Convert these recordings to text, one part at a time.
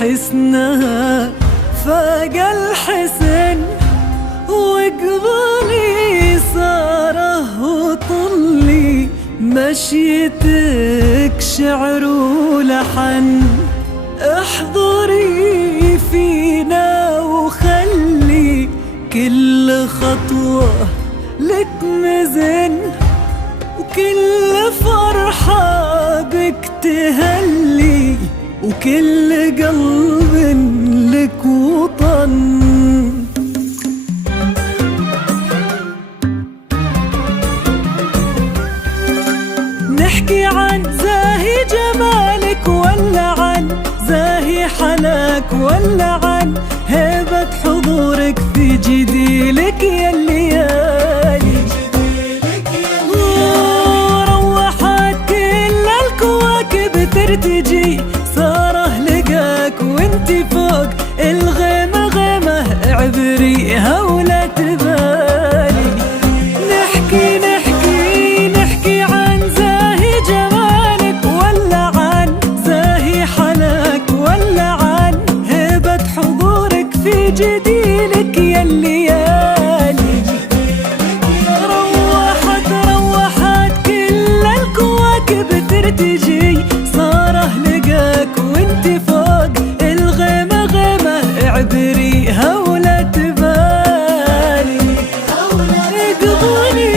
حسنها فاق الحسن وقبلي صاره وطلي مشيتك شعر ولحن. احضري فينا وخلي كل خطوة لك مزن، وكل فرحة بك تهلي، وكل قلب لك وطن. نحكي عن زاهي جمالك ولا عن زاهي حلاك، ولا عن هيبة حضورك في جديلك يا الليالي. روحت كل الكواكب ترتجي، صاره لقاك وانتي فوق الغيمة غيمة، اعبريها ولا تبالي. نحكي عن زاهي جمالك ولا عن زاهي حلاك، ولا عن هبة حضورك في جديلك يا الليالي. روحت كل الكواكب ترتجي، صاره لقاك وانتي فوق الغيمة غيمة، اعبريها ولا تبالي. اقضني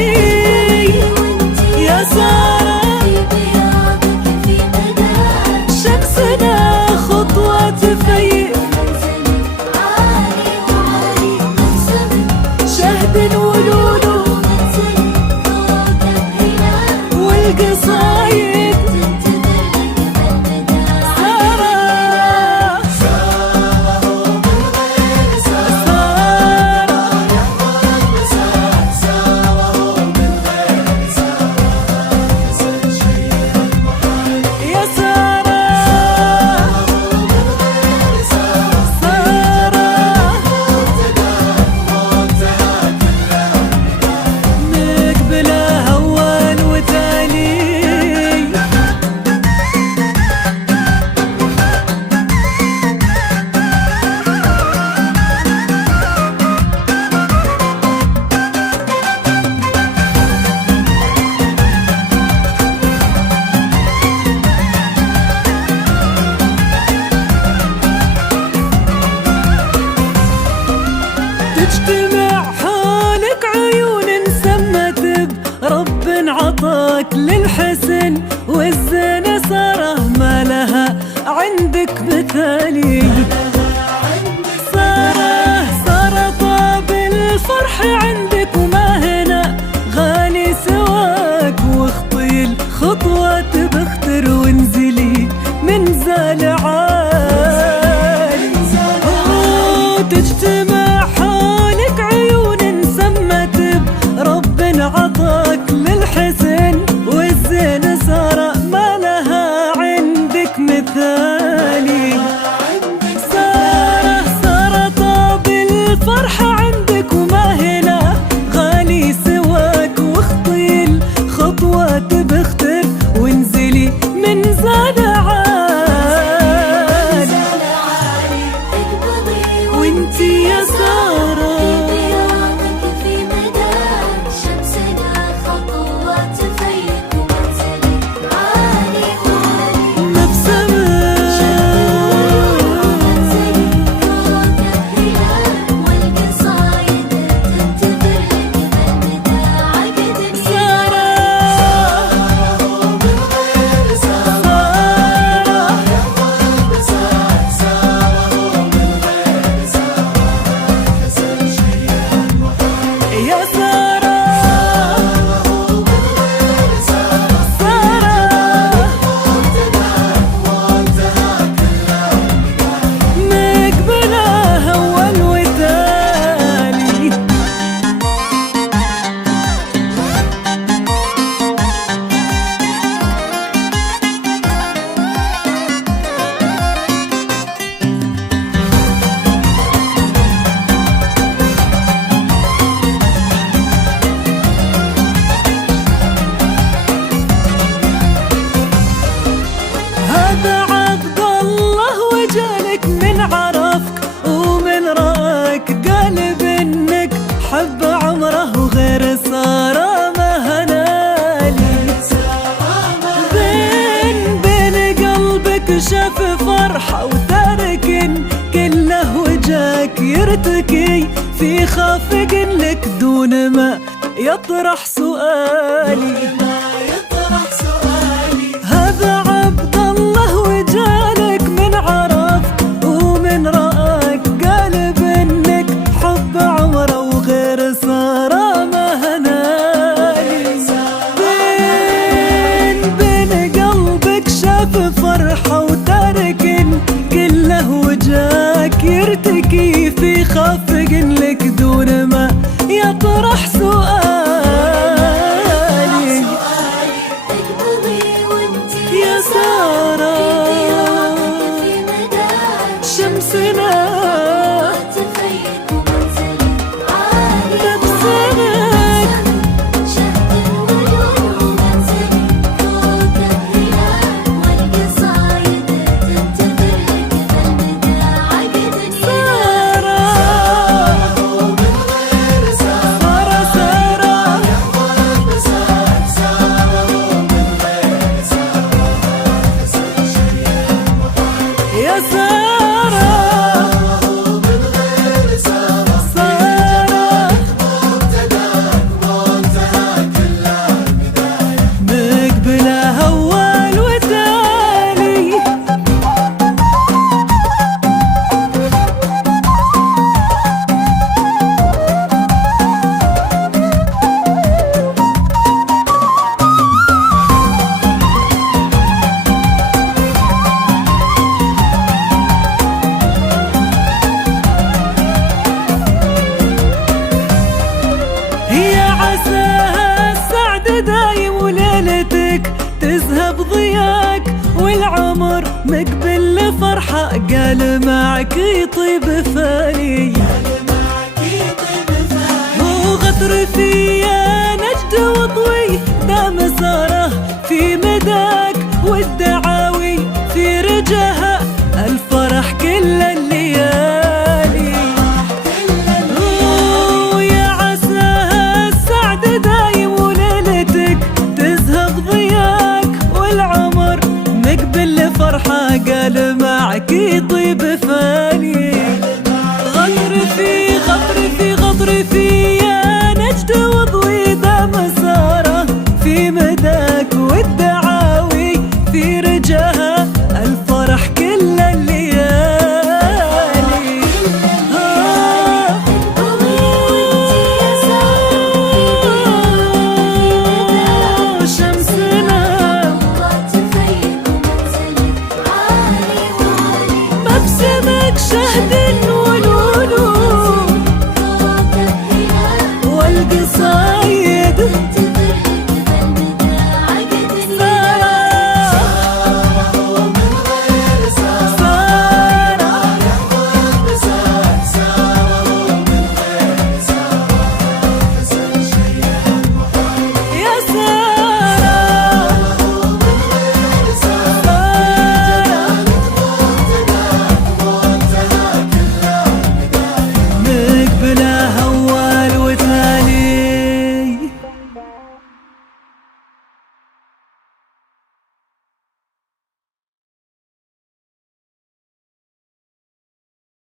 يا سارة شمسنا خطوة تفيق، شهد ولولو والقصايد. تجتمع حولك عيون سمت برب عطاك للحسن والزين، صاره ما لها عندك مثالي. صاره طاب الفرح عندك وما هنا غالي سواك، واخطي الخطوة بختر وانزلي من زال عالي. تجتمع حولك عيون سمت برب عطاك للحسن والزين، صار ما لها عندك مثالي. انتي يا سارة. هذا عبد الله وجالك من عرفك ومن رأك قال بانك حب عمره وغير سارة ما هنالي. بين قلبك شاف فرحة وتارك كله وجاك يرتكي في خافق لك دون ما يطرح سؤالي. هذا عبد الله وجالك من عرفك ومن رأك قال بانك حب عمره وغير سارة ما هنالي. بين قلبك شاف فرحة وتارك كله وجاك يرتكي في خافق لك دون ما يطرح سؤالي. يا سارة شمسنا يا سارة سارة مقبلة أول وتالي. عساها السعد دايم وليلتك تذهب ضياك والعمر مقبل لفرحة قال معك يطيب فالي.